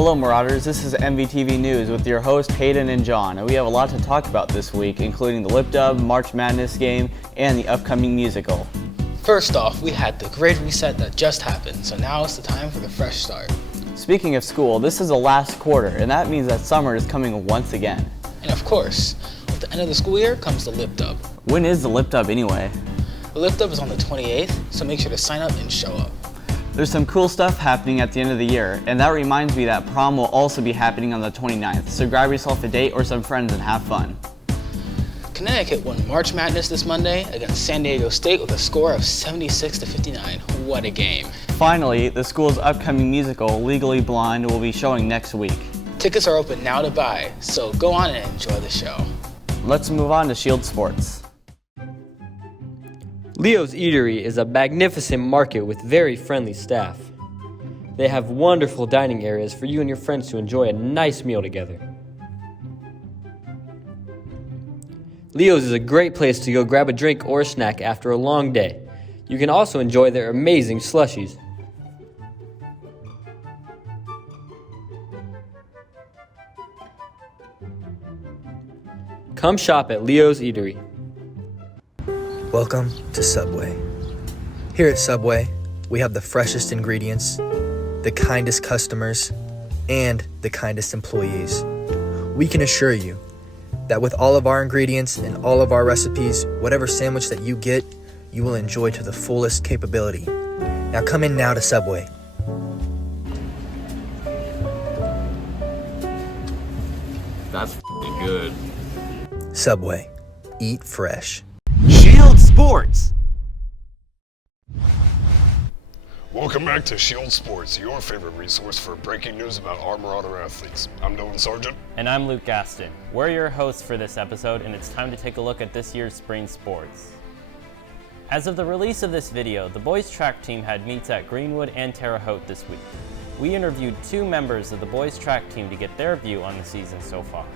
Hello Marauders, this is MVTV News with your host Hayden and John, and we have a lot to talk about this week, including the Lip Dub, March Madness game, and the upcoming musical. First off, we had the Great Reset that just happened, so now it's the time for the fresh start. Speaking of school, this is the last quarter, and that means that summer is coming once again. And of course, with the end of the school year comes the Lip Dub. When is the Lip Dub anyway? The Lip Dub is on the 28th, so make sure to sign up and show up. There's some cool stuff happening at the end of the year, and that reminds me that prom will also be happening on the 29th, so grab yourself a date or some friends and have fun. Connecticut won March Madness this Monday against San Diego State with a score of 76-59. What a game. Finally, the school's upcoming musical, Legally Blonde, will be showing next week. Tickets are open now to buy, so go on and enjoy the show. Let's move on to Shield Sports. Leo's Eatery is a magnificent market with very friendly staff. They have wonderful dining areas for you and your friends to enjoy a nice meal together. Leo's is a great place to go grab a drink or a snack after a long day. You can also enjoy their amazing slushies. Come shop at Leo's Eatery. Welcome to Subway. Here at Subway, we have the freshest ingredients, the kindest customers, and the kindest employees. We can assure you that with all of our ingredients and all of our recipes, whatever sandwich that you get, you will enjoy to the fullest capability. Now come in now to Subway. That's good. Subway. Eat fresh. Shield Sports! Welcome back to Shield Sports, your favorite resource for breaking news about our Marauder athletes. I'm Nolan Sargent. And I'm Luke Gaston. We're your hosts for this episode, and it's time to take a look at this year's spring sports. As of the release of this video, the boys track team had meets at Greenwood and Terre Haute this week. We interviewed two members of the boys track team to get their view on the season so far.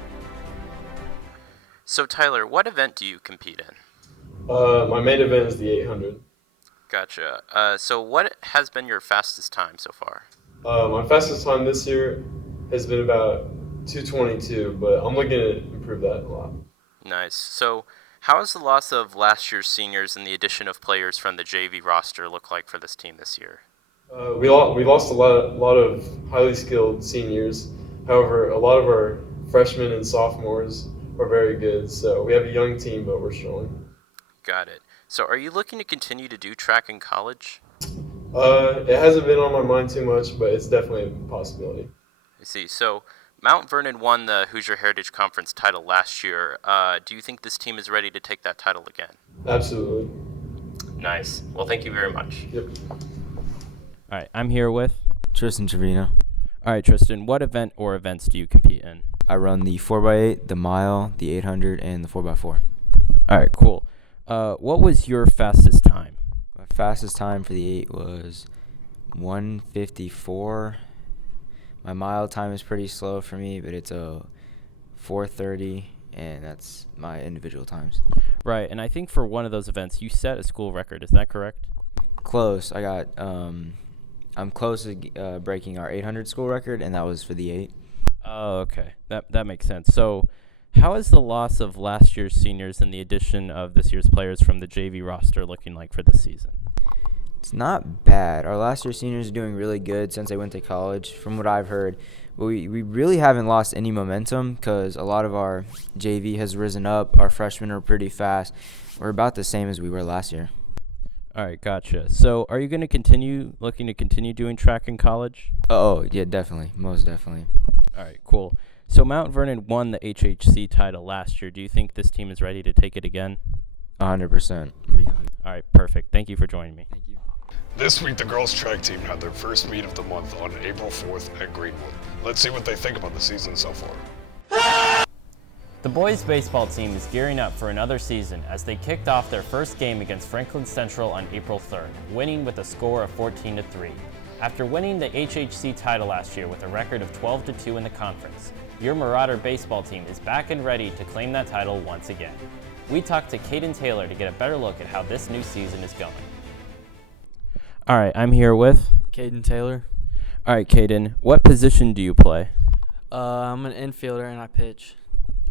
So Tyler, what event do you compete in? My main event is the 800. Gotcha. So what has been your fastest time so far? My fastest time this year has been about 2:22, but I'm looking to improve that a lot. Nice. So how has the loss of last year's seniors and the addition of players from the JV roster look like for this team this year? We lost a lot of highly skilled seniors. However, a lot of our freshmen and sophomores are very good. So we have a young team, but we're strong. Got it. So are you looking to continue to do track in college? It hasn't been on my mind too much, but it's definitely a possibility. I see. So Mount Vernon won the Hoosier Heritage Conference title last year. Do you think this team is ready to take that title again? Absolutely. Nice. Well, thank you very much. Yep. All right, I'm here with Tristan Trevino. All right, Tristan, what event or events do you compete in? I run the 4x8, the mile, the 800, and the 4x4. All right, cool. What was your fastest time? My fastest time for the 8 was 1:54. My mile time is pretty slow for me, but it's a 4:30, and that's my individual times. Right, and I think for one of those events, you set a school record. Is that correct? Close. I got I'm close to breaking our 800 school record, and that was for the 8. Oh, okay. That makes sense. So how is the loss of last year's seniors and the addition of this year's players from the JV roster looking like for this season? It's not bad. Our last year seniors are doing really good since they went to college, from what I've heard. But we really haven't lost any momentum because a lot of our JV has risen up. Our freshmen are pretty fast. We're about the same as we were last year. All right, gotcha. So are you going to looking to continue doing track in college? Oh, yeah, definitely. Most definitely. All right, cool. So Mount Vernon won the HHC title last year. Do you think this team is ready to take it again? 100%. All right, perfect. Thank you for joining me. Thank you. This week, the girls' track team had their first meet of the month on April 4th at Greenwood. Let's see what they think about the season so far. The boys' baseball team is gearing up for another season as they kicked off their first game against Franklin Central on April 3rd, winning with a score of 14-3. After winning the HHC title last year with a record of 12-2 in the conference, your Marauder baseball team is back and ready to claim that title once again. We talked to Caden Taylor to get a better look at how this new season is going. All right, I'm here with Caden Taylor. All right, Caden, what position do you play? I'm an infielder and I pitch.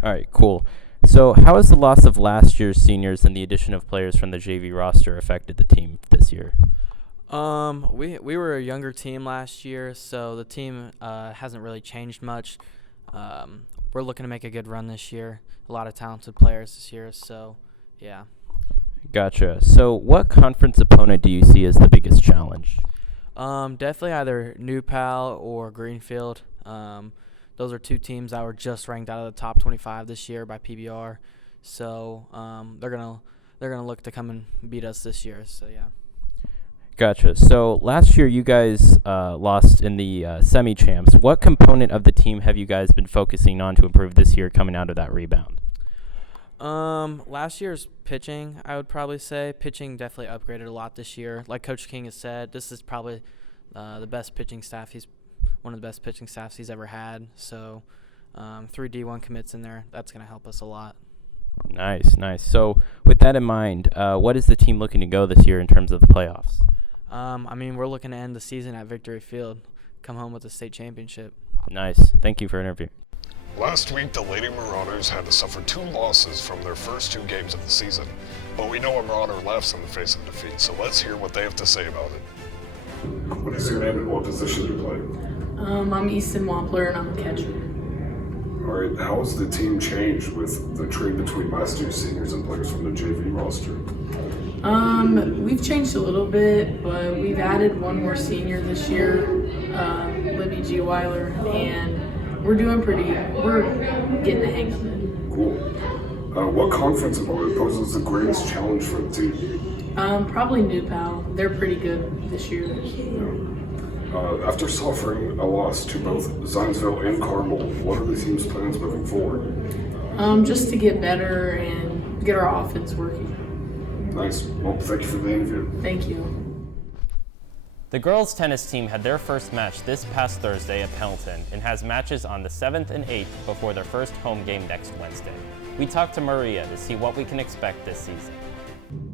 All right, cool. So how has the loss of last year's seniors and the addition of players from the JV roster affected the team this year? We were a younger team last year, so the team hasn't really changed much. We're looking to make a good run this year. A lot of talented players this year, so yeah. Gotcha. So what conference opponent do you see as the biggest challenge? Definitely either New Pal or Greenfield. Those are two teams that were just ranked out of the top 25 this year by PBR, so they're gonna look to come and beat us this year. So yeah. Gotcha. So last year you guys lost in the semi-champs. What component of the team have you guys been focusing on to improve this year coming out of that rebound? Last year's pitching, I would probably say. Pitching definitely upgraded a lot this year. Like Coach King has said, this is probably the best pitching staff. He's one of the best pitching staffs he's ever had. So 3 D1 commits in there. That's going to help us a lot. Nice, nice. So with that in mind, what is the team looking to go this year in terms of the playoffs? We're looking to end the season at Victory Field, come home with a state championship. Nice. Thank you for interviewing. Last week, the Lady Marauders had to suffer 2 losses from their first 2 games of the season, but we know a Marauder laughs in the face of defeat, so let's hear what they have to say about it. What is your name and what position do you play? I'm Easton Wampler and I'm a catcher. All right, how has the team changed with the trade between last year's seniors and players from the JV roster? We've changed a little bit, but we've added one more senior this year, Libby G. Weiler, and we're getting the hang of it. Cool. What conference opponent poses the greatest challenge for the team? Probably New Pal. They're pretty good this year. Yeah. After suffering a loss to both Zionsville and Carmel, what are the team's plans moving forward? Just to get better and get our offense working. Nice. Well, thank you for the interview. Thank you. The girls' tennis team had their first match this past Thursday at Pendleton and has matches on the 7th and 8th before their first home game next Wednesday. We talked to Maria to see what we can expect this season.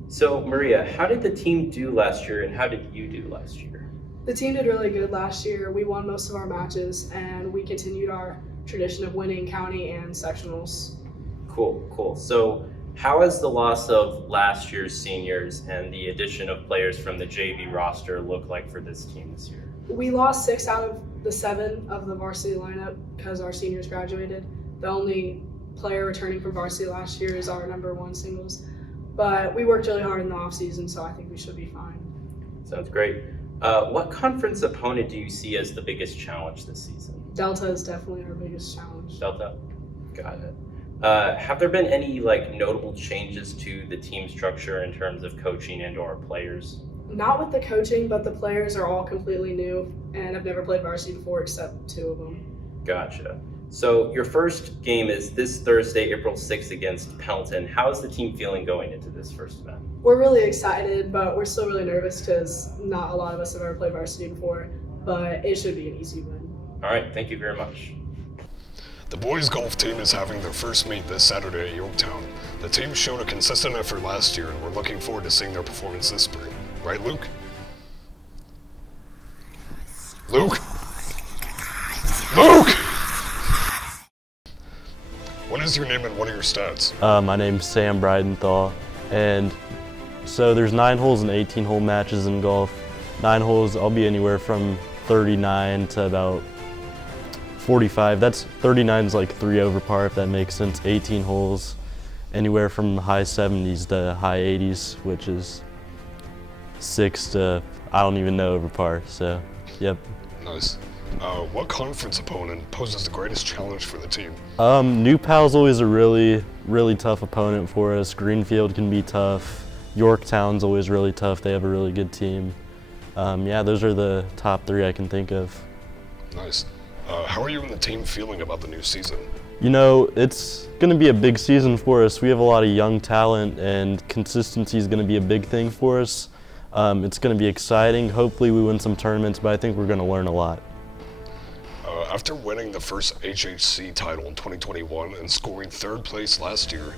So, Maria, how did the team do last year and how did you do last year? The team did really good last year. We won most of our matches and we continued our tradition of winning county and sectionals. Cool. So, how has the loss of last year's seniors and the addition of players from the JV roster look like for this team this year? We lost 6 out of the 7 of the varsity lineup because our seniors graduated. The only player returning from varsity last year is our number 1 singles. But we worked really hard in the offseason, so I think we should be fine. Sounds great. What conference opponent do you see as the biggest challenge this season? Delta is definitely our biggest challenge. Delta? Got it. Have there been any notable changes to the team structure in terms of coaching and or players? Not with the coaching, but the players are all completely new and have never played varsity before except 2 of them. Gotcha. So your first game is this Thursday, April 6th against Pendleton. How is the team feeling going into this first event? We're really excited, but we're still really nervous because not a lot of us have ever played varsity before, but it should be an easy win. All right, thank you very much. The boys golf team is having their first meet this Saturday at Yorktown. The team showed a consistent effort last year and we're looking forward to seeing their performance this spring. Right, Luke? Luke? What is your name and what are your stats? My name's Sam Bridenthal, and so there's 9 holes and 18-hole matches in golf. 9 holes, I'll be anywhere from 39 to about 45. That's 39 is like 3 over par, if that makes sense. 18 holes, anywhere from high 70s to high 80s, which is 6 to I don't even know over par. So, yep. Nice. What conference opponent poses the greatest challenge for the team? New Pal's always a really tough opponent for us. Greenfield can be tough. Yorktown's always really tough. They have a really good team. Yeah, those are the top 3 I can think of. Nice. How are you and the team feeling about the new season? You know, it's going to be a big season for us. We have a lot of young talent and consistency is going to be a big thing for us. It's going to be exciting. Hopefully we win some tournaments, but I think we're going to learn a lot. After winning the first HHC title in 2021 and scoring 3rd place last year,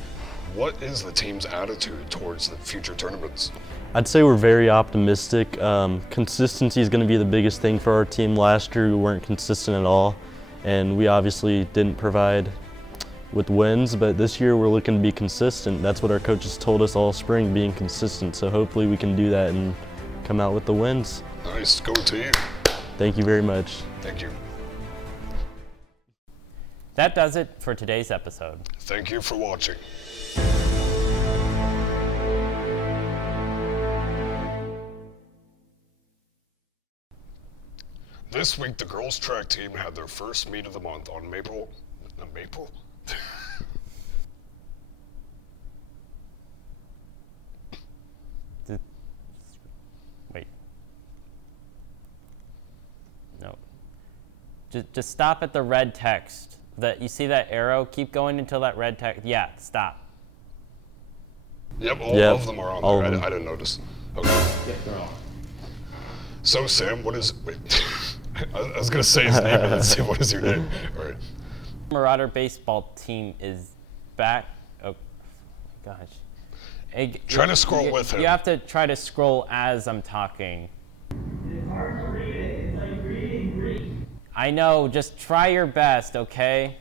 what is the team's attitude towards the future tournaments? I'd say we're very optimistic. Consistency is going to be the biggest thing for our team. Last year we weren't consistent at all, and we obviously didn't provide with wins, but this year we're looking to be consistent. That's what our coaches told us all spring, being consistent. So hopefully we can do that and come out with the wins. Nice, go team. Thank you very much. Thank you. That does it for today's episode. Thank you for watching. This week, the girls' track team had their first meet of the month on Maple? Wait. No. Just stop at the red text. You see that arrow? Keep going until that red text. Yeah, stop. Yep, all of them are on there. I didn't notice. Okay. Yep, they're all. So, Sam, what is... Wait. I was going to say his name, but let's see, what is your name? All right. Marauder baseball team is back. Oh, gosh. Try to scroll with him. You have to try to scroll as I'm talking. I know, just try your best, okay?